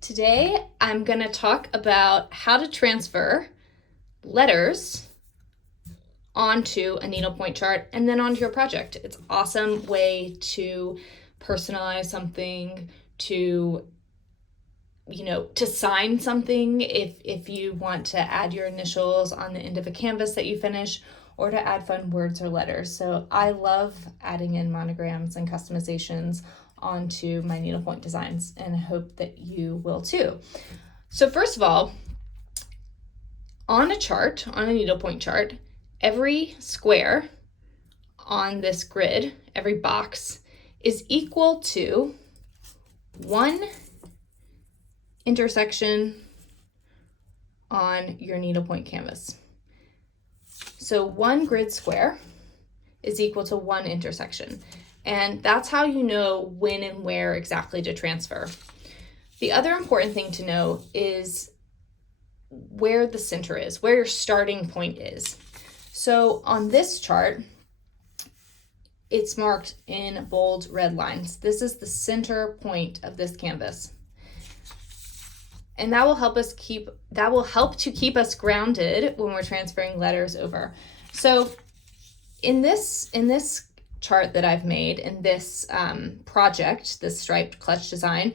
Today I'm going to talk about how to transfer letters onto a needlepoint chart and then onto your project. It's an awesome way to personalize something, to sign something if you want to add your initials on the end of a canvas that you finish, or to add fun words or letters. So I love adding in monograms and customizations onto my needlepoint designs, and I hope that you will too. So first of all, on a needlepoint chart, every square on this grid, every box, is equal to one intersection on your needlepoint canvas. So one grid square is equal to one intersection. And that's how you know when and where exactly to transfer. The other important thing to know is where the center is, where your starting point is. So on this chart, it's marked in bold red lines. This is the center point of this canvas. And that will help to keep us grounded when we're transferring letters over. So in this chart that I've made, in this project, this striped clutch design,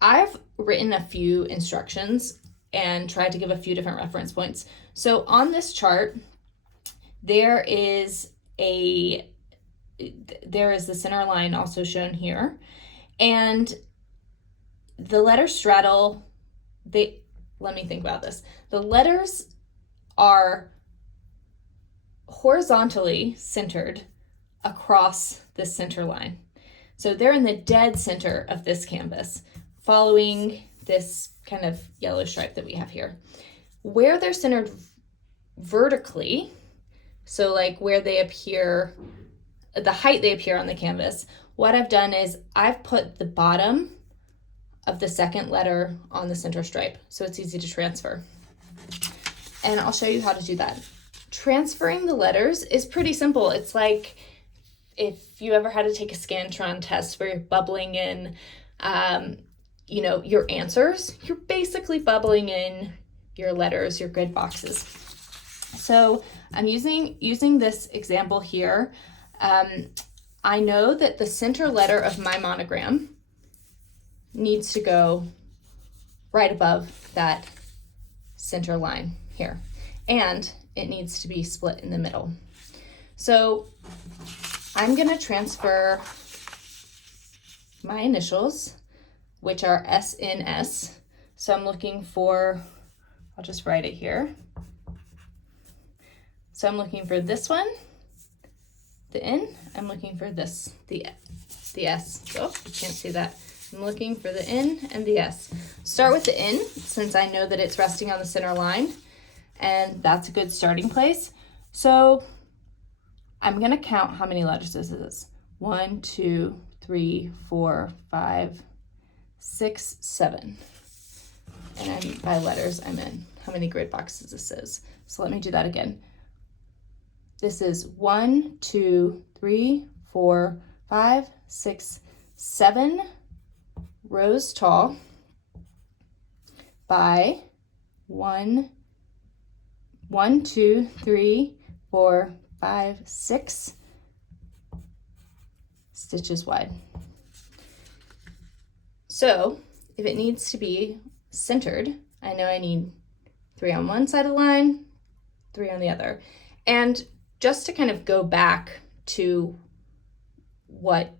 I've written a few instructions and tried to give a few different reference points. So on this chart, there is the center line also shown here, and the letters straddle. Let me think about this. The letters are horizontally centered across the center line. So they're in the dead center of this canvas, following this kind of yellow stripe that we have here. Where they're centered vertically, so like where they appear, the height they appear on the canvas, what I've done is I've put the bottom of the second letter on the center stripe, so it's easy to transfer. And I'll show you how to do that. Transferring the letters is pretty simple. It's like if you ever had to take a Scantron test where you're bubbling in, your answers, you're basically bubbling in your letters, your grid boxes. So I'm using this example here. I know that the center letter of my monogram needs to go right above that center line here, and it needs to be split in the middle. So I'm going to transfer my initials, which are SNS. So I'm looking for, I'll just write it here. So I'm looking for this one, the N. I'm looking for this, the S. Oh, you can't see that. I'm looking for the N and the S. Start with the N, since I know that it's resting on the center line, and that's a good starting place. So I'm gonna count how many letters this is. 1, 2, 3, 4, 5, 6, 7. And by letters, I meant how many grid boxes this is. So let me do that again. This is 1, 2, 3, 4, 5, 6, 7 rows tall by 1, 2, 3, 4, 5, 6 stitches wide. So if it needs to be centered, I know I need 3 on one side of the line, 3 on the other. And just to kind of go back to what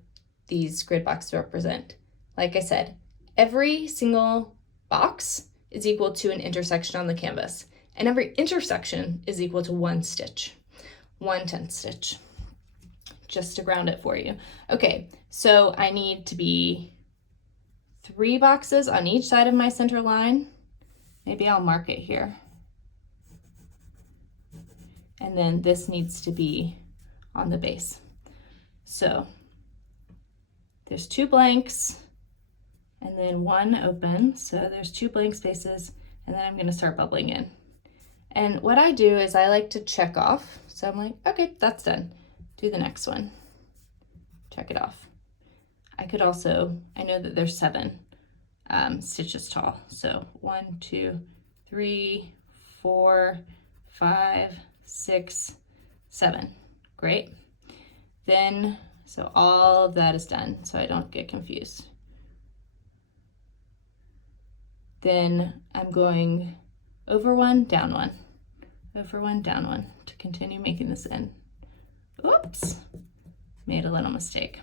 these grid boxes represent, like I said, every single box is equal to an intersection on the canvas, and every intersection is equal to one stitch, 1/10 stitch, just to ground it for you. Okay, so I need to be 3 boxes on each side of my center line. Maybe I'll mark it here. And then this needs to be on the base. So there's 2 blanks and then 1 open. So there's 2 blank spaces, and then I'm going to start bubbling in. And what I do is I like to check off. So I'm like, okay, that's done. Do the next one. Check it off. I could also, I know that there's 7 stitches tall. So 1, 2, 3, 4, 5, 6, 7. Great. Then, so all of that is done, so I don't get confused. Then I'm going over 1, down 1, over 1, down 1 to continue making this in. Oops, made a little mistake.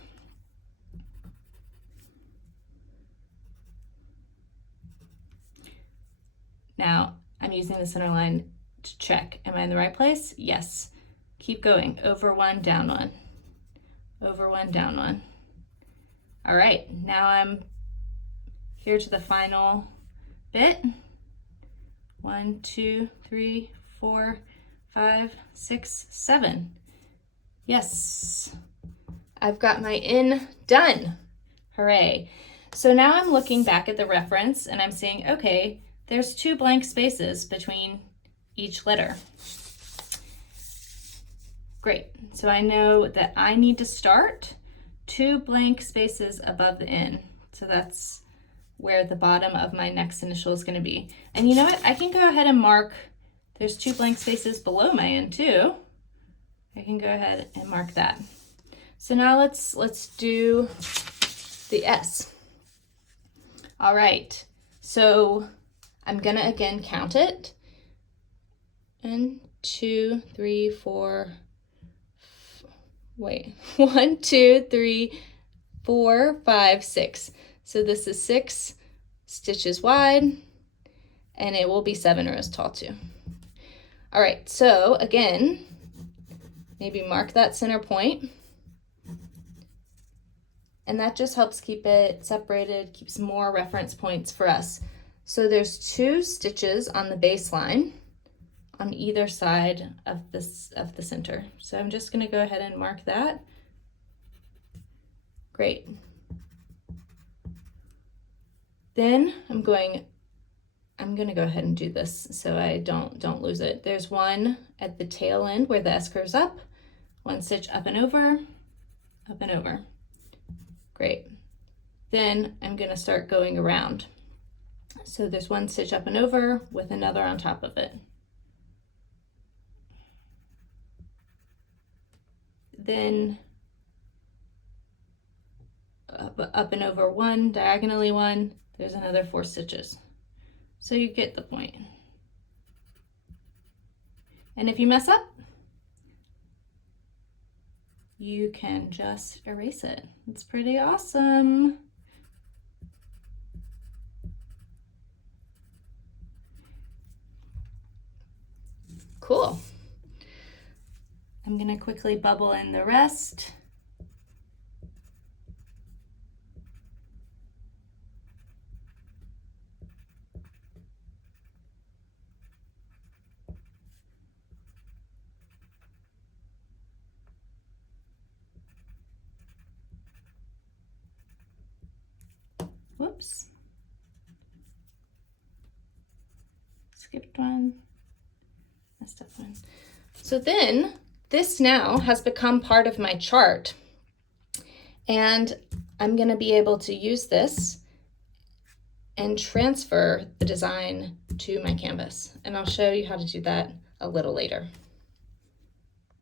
Now I'm using the center line to check, am I in the right place? Yes. Keep going, over 1, down 1, over 1, down 1. All right, now I'm here to the final bit. 1, 2, 3, 4, 5, 6, 7. Yes, I've got my in done. Hooray. So now I'm looking back at the reference and I'm saying, okay, there's 2 blank spaces between each letter. Great, so I know that I need to start 2 blank spaces above the in. So that's where the bottom of my next initial is going to be. And you know what? I can go ahead and mark, there's 2 blank spaces below my in too. I can go ahead and mark that. So now let's do the S. All right, so I'm gonna again count it. 1, 2, 3, 4, wait, 1, 2, 3, 4, 5, 6. So this is 6 stitches wide, and it will be 7 rows tall too. All right, so again, maybe mark that center point, and that just helps keep it separated, keeps more reference points for us. So there's 2 stitches on the baseline on either side of the center. So I'm just gonna go ahead and mark that. Great. Then I'm gonna go ahead and do this so I don't lose it. There's 1 at the tail end where the S curves up, 1 stitch up and over, up and over. Great. Then I'm gonna start going around. So there's 1 stitch up and over with another on top of it. Then up and over 1, diagonally 1, there's another 4 stitches. So you get the point. And if you mess up, you can just erase it. It's pretty awesome. Cool. I'm gonna quickly bubble in the rest. Whoops. Skipped one. Messed up one. So then this now has become part of my chart, and I'm going to be able to use this and transfer the design to my canvas, and I'll show you how to do that a little later.